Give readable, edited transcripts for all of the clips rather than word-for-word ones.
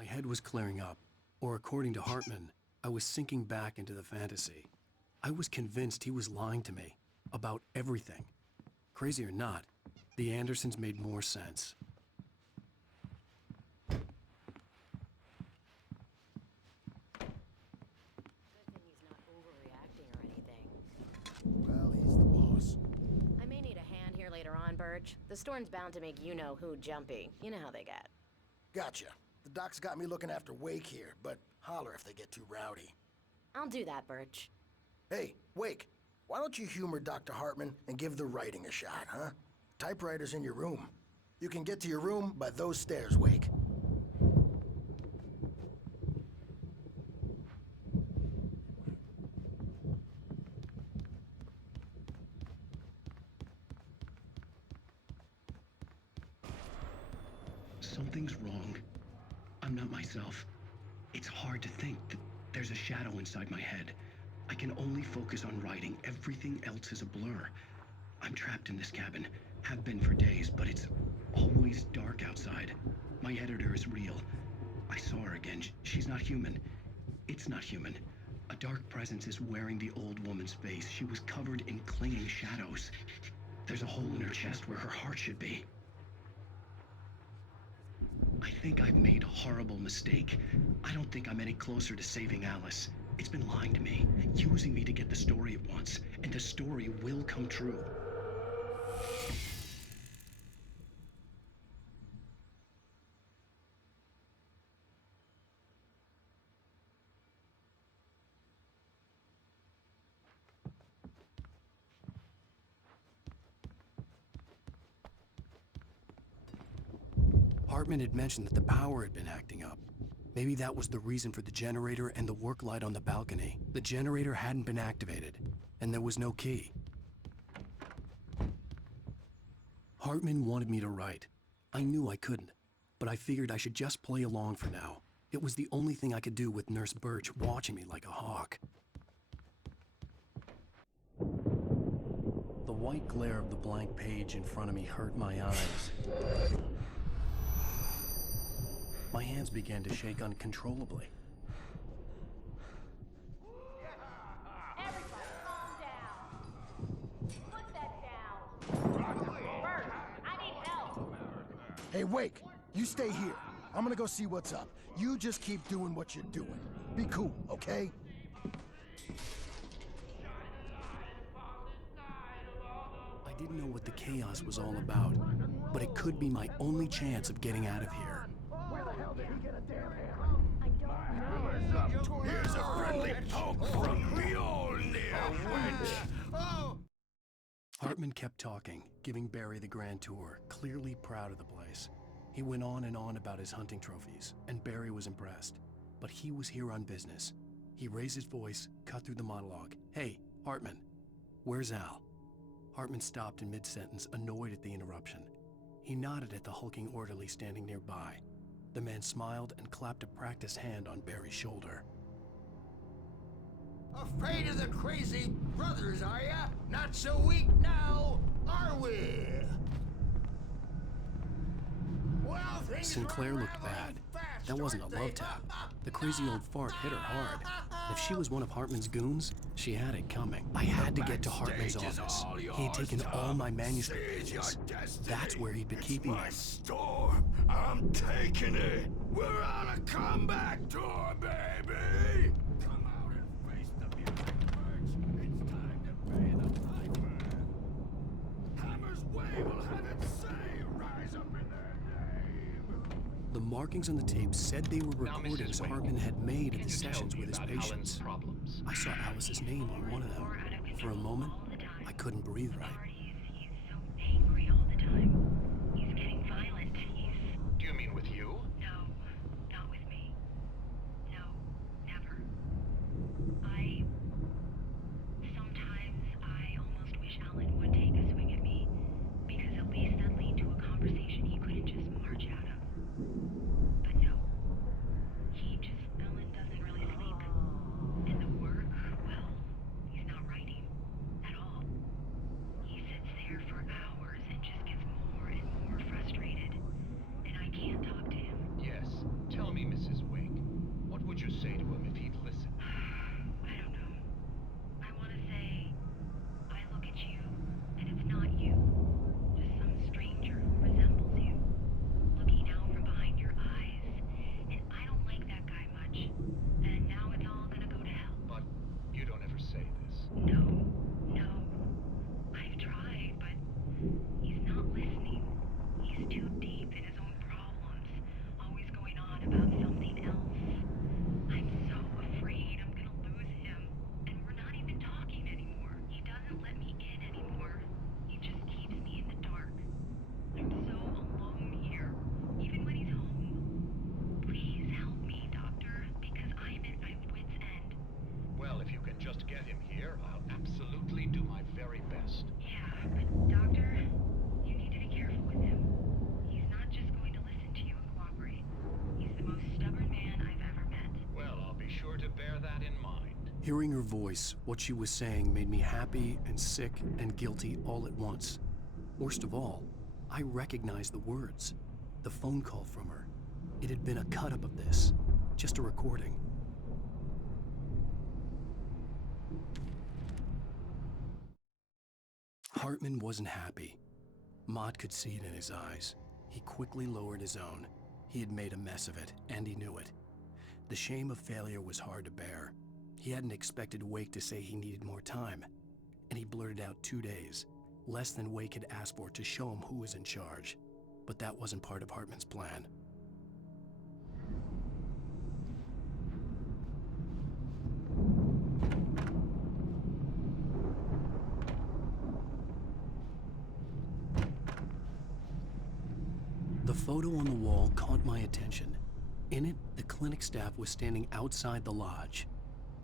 My head was clearing up, or according to Hartman, I was sinking back into the fantasy. I was convinced he was lying to me about everything. Crazy or not, the Andersons made more sense. Good thing he's not overreacting or anything. Well, he's the boss. I may need a hand here later on, Birch. The storm's bound to make you-know-who jumpy. You know how they get. Gotcha. The doc's got me looking after Wake here, but holler if they get too rowdy. I'll do that, Birch. Hey, Wake, why don't you humor Dr. Hartman and give the writing a shot, huh? Typewriter's in your room. You can get to your room by those stairs, Wake. Something's wrong. I'm not myself. It's hard to think that there's a shadow inside my head. I can only focus on writing. Everything else is a blur. I'm trapped in this cabin. Have been for days, but it's always dark outside. My editor is real. I saw her again. She's not human. It's not human. A dark presence is wearing the old woman's face. She was covered in clinging shadows. There's a hole in her chest where her heart should be. I think I've made a horrible mistake. I don't think I'm any closer to saving Alice. It's been lying to me, using me to get the story it wants, and the story will come true. Hartman had mentioned that the power had been acting up. Maybe that was the reason for the generator and the work light on the balcony. The generator hadn't been activated, and there was no key. Hartman wanted me to write. I knew I couldn't, but I figured I should just play along for now. It was the only thing I could do with Nurse Birch watching me like a hawk. The white glare of the blank page in front of me hurt my eyes. My hands began to shake uncontrollably. Everybody, calm down. Put that down. Birch, I need help. Hey, Wake, you stay here. I'm gonna go see what's up. You just keep doing what you're doing. Be cool, okay? I didn't know what the chaos was all about, but it could be my only chance of getting out of here. Where the hell did he get a damn hammer? I don't know. Here's a friendly poke from Mjolnir, wench! Hartman kept talking, giving Barry the grand tour, clearly proud of the place. He went on and on about his hunting trophies, and Barry was impressed. But he was here on business. He raised his voice, cut through the monologue. Hey, Hartman, where's Al? Hartman stopped in mid-sentence, annoyed at the interruption. He nodded at the hulking orderly standing nearby. The man smiled and clapped a practiced hand on Barry's shoulder. Afraid of the crazy brothers, are ya? Not so weak now, are we? Well, things Sinclair were looked unraveling bad. fast, That wasn't a aren't love they? tap. The crazy old fart hit her hard. If she was one of Hartman's goons, she had it coming. I had to get to Hartman's Backstage is office. all He had yours, taken all Tom. my manuscript Seize your pages. destiny. That's where he'd been It's keeping my them. store. I'm taking it. We're on a comeback tour, baby. Come out and face the music, Birch. It's time to pay the piper. Hammer's Way will have it say, rise up in their name. The markings on the tape said they were Now, recordings Mrs. Wake, Hartman had made at can the you tell sessions me with his about patients. Alan's problems? I saw Alice's name on one of them. For a moment, I couldn't breathe right. He's so angry all the time. He's getting violent. Do you mean with you? No, not with me. No, never. Sometimes I almost wish Alan would take a swing at me, because at least that'd lead to a conversation he couldn't just march out of. But no. Alan doesn't really sleep. And the work, well, he's not writing at all. He's Hearing her voice, what she was saying made me happy and sick and guilty all at once. Worst of all, I recognized the words. The phone call from her. It had been a cut-up of this, just a recording. Hartman wasn't happy. Maude could see it in his eyes. He quickly lowered his own. He had made a mess of it, and he knew it. The shame of failure was hard to bear. He hadn't expected Wake to say he needed more time, and he blurted out 2 days, less than Wake had asked for to show him who was in charge. But that wasn't part of Hartman's plan. The photo on the wall caught my attention. In it, the clinic staff was standing outside the lodge.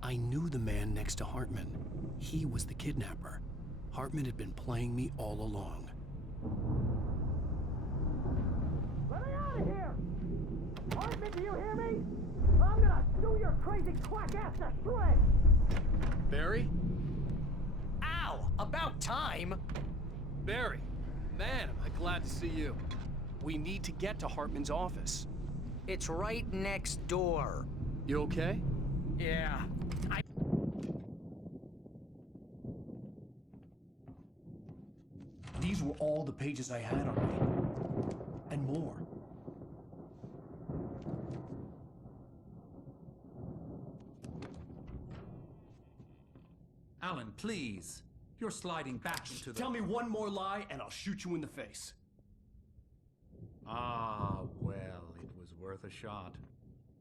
I knew the man next to Hartman. He was the kidnapper. Hartman had been playing me all along. Let me out of here! Hartman, do you hear me? I'm gonna chew your crazy quack ass to shreds! Barry? Ow! About time! Barry! Man, am I glad to see you. We need to get to Hartman's office. It's right next door. You okay? Yeah. These were all the pages I had on me. And more. Alan, please. You're sliding back into the... Tell me one more lie and I'll shoot you in the face. Ah, well, it was worth a shot.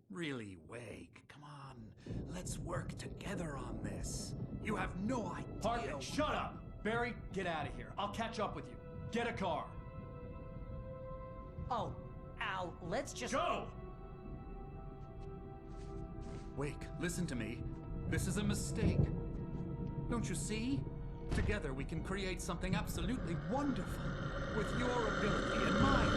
Really, Wake, come on. Let's work together on this. You have no idea... Hartman, shut up! Barry, get out of here. I'll catch up with you. Get a car. Oh, Al, let's just... Go! Wake, listen to me. This is a mistake. Don't you see? Together we can create something absolutely wonderful. With your ability and mine.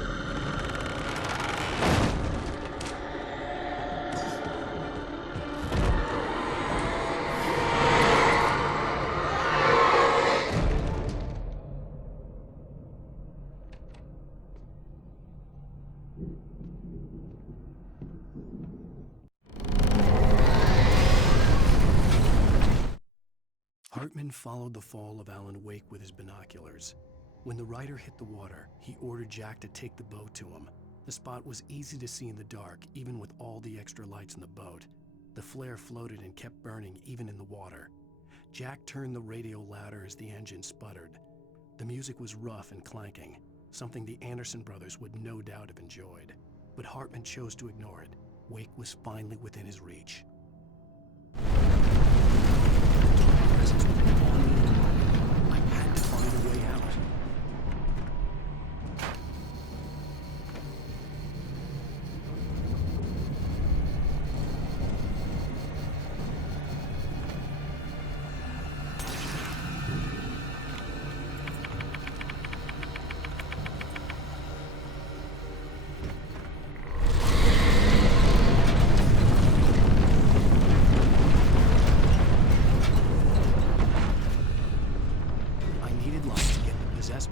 Hartman followed the fall of Alan Wake with his binoculars. When the rider hit the water, he ordered Jack to take the boat to him. The spot was easy to see in the dark, even with all the extra lights in the boat. The flare floated and kept burning even in the water. Jack turned the radio louder as the engine sputtered. The music was rough and clanking, something the Anderson brothers would no doubt have enjoyed. But Hartman chose to ignore it. Wake was finally within his reach. Presence would be on me in a moment. I had to find a way out.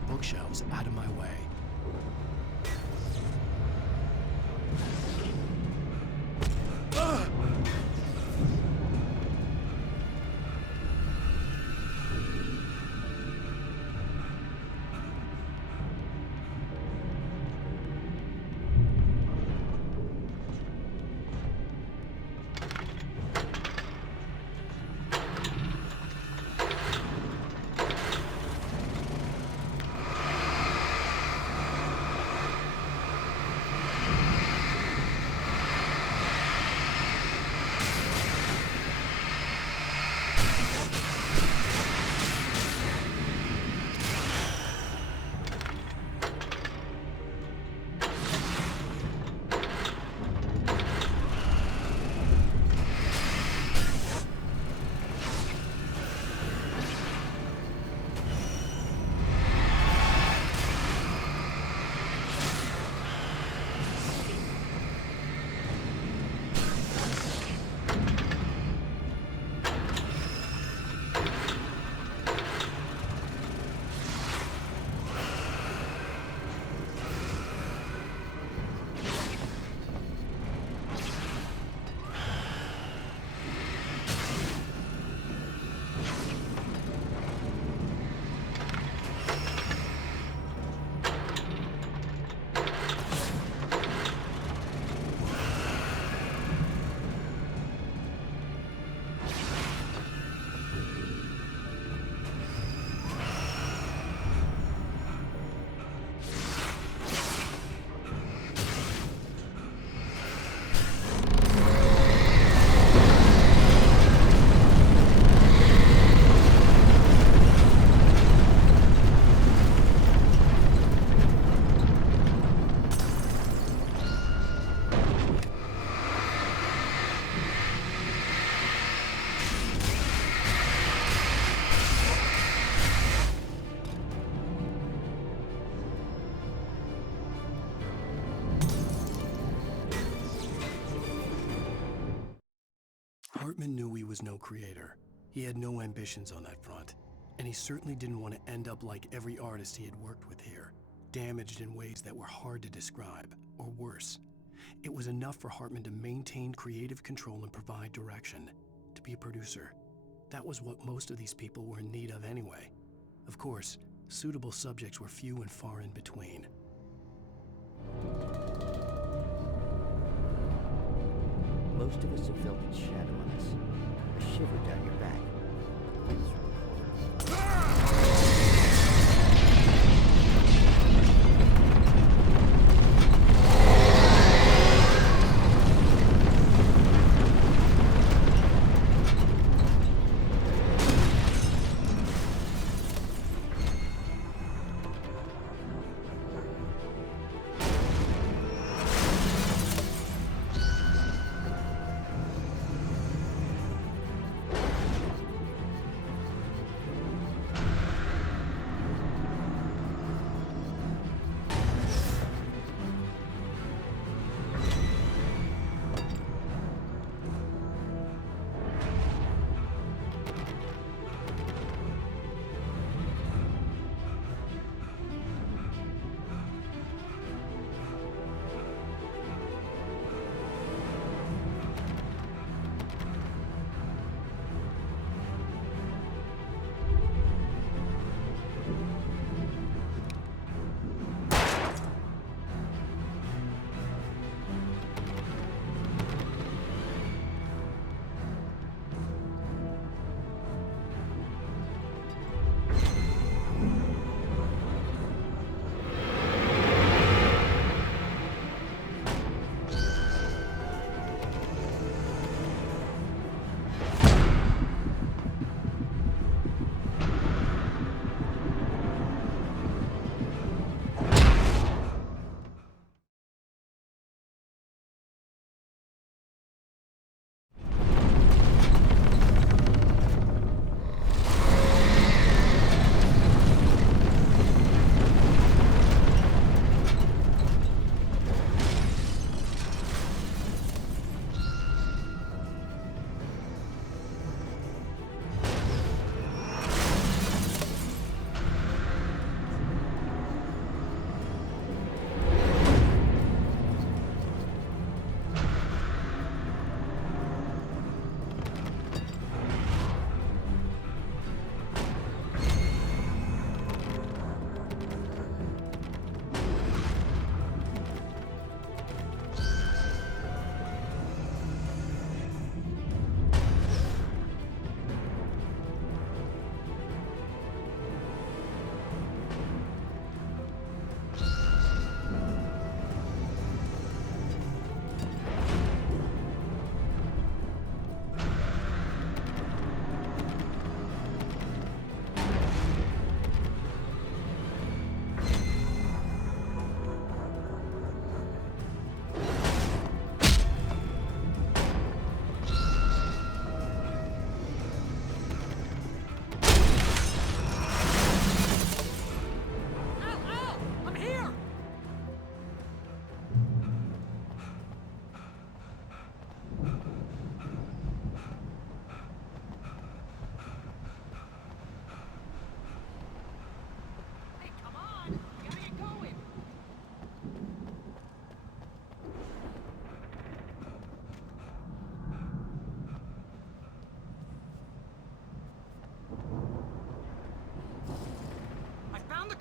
Bookshelves out of my way. Hartman knew he was no creator. He had no ambitions on that front, and he certainly didn't want to end up like every artist he had worked with here, damaged in ways that were hard to describe, or worse. It was enough for Hartman to maintain creative control and provide direction, to be a producer. That was what most of these people were in need of anyway. Of course, suitable subjects were few and far in between. Most of us have felt its shadow on us. A shiver down your back.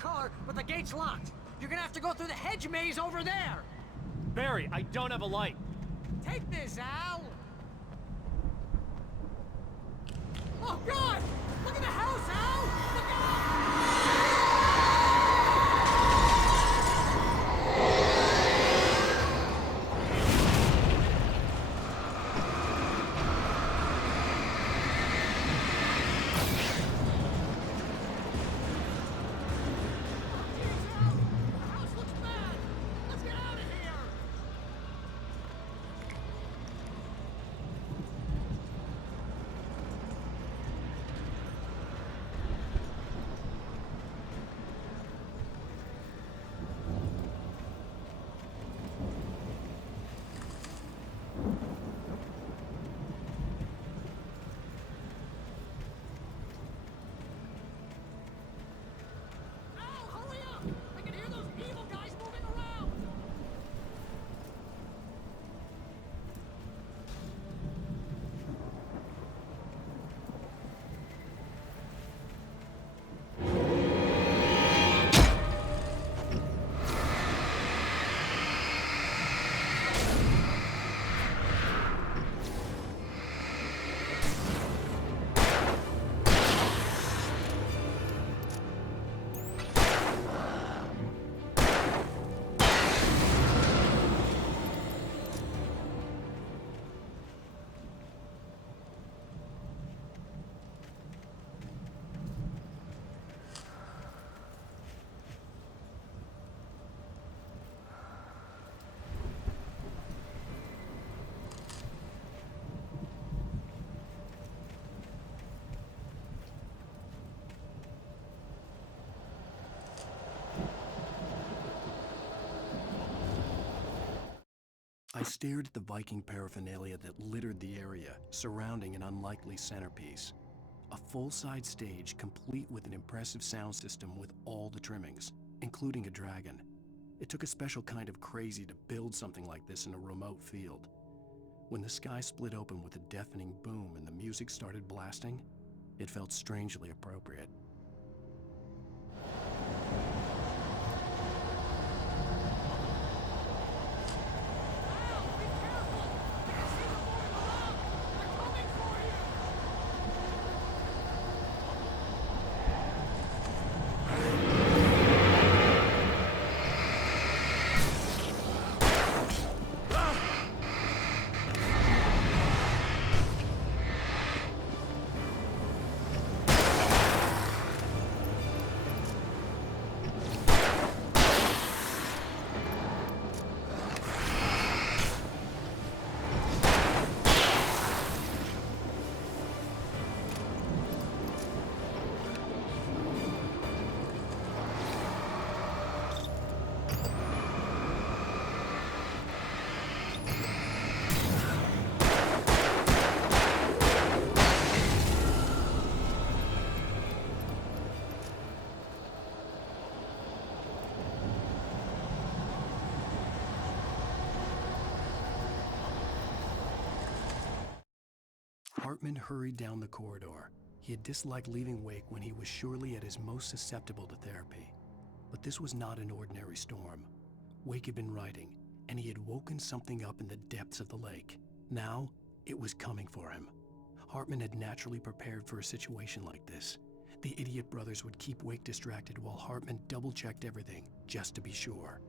car, but the gate's locked. You're gonna have to go through the hedge maze over there. Barry, I don't have a light. Take this, Al. Oh, God! Look at the house, Al! Look out! stared at the Viking paraphernalia that littered the area, surrounding an unlikely centerpiece. A full-size stage complete with an impressive sound system with all the trimmings, including a dragon. It took a special kind of crazy to build something like this in a remote field. When the sky split open with a deafening boom and the music started blasting, it felt strangely appropriate. Hartman hurried down the corridor. He had disliked leaving Wake when he was surely at his most susceptible to therapy. But this was not an ordinary storm. Wake had been writing, and he had woken something up in the depths of the lake. Now, it was coming for him. Hartman had naturally prepared for a situation like this. The idiot brothers would keep Wake distracted while Hartman double-checked everything, just to be sure.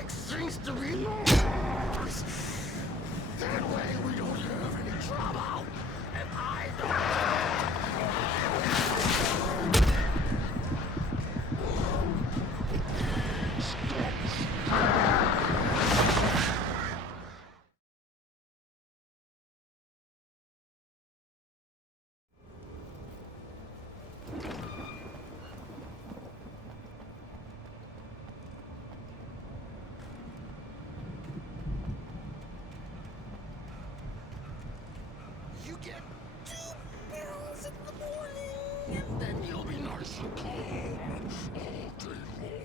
likes things to be nice. That way we don't have any trouble. And I You get 2 pills in the morning, and then you'll be nice and calm all day long.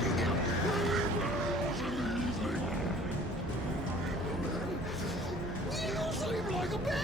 You get 3 pills in the evening. You sleep like a baby.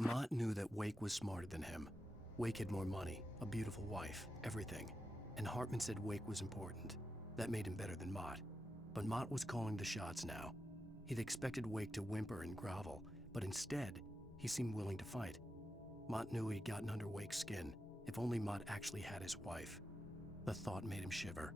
Mott knew that Wake was smarter than him. Wake had more money, a beautiful wife, everything. And Hartman said Wake was important. That made him better than Mott. But Mott was calling the shots now. He'd expected Wake to whimper and grovel, but instead, he seemed willing to fight. Mott knew he'd gotten under Wake's skin. If only Mott actually had his wife. The thought made him shiver.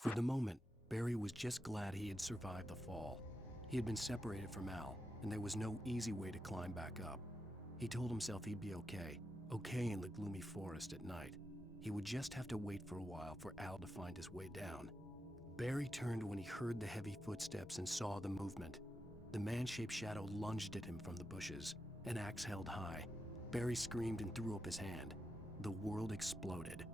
For the moment, Barry was just glad he had survived the fall. He had been separated from Al, and there was no easy way to climb back up. He told himself he'd be okay in the gloomy forest at night. He would just have to wait for a while for Al to find his way down. Barry turned when he heard the heavy footsteps and saw the movement. The man-shaped shadow lunged at him from the bushes, an axe held high. Barry screamed and threw up his hand. The world exploded.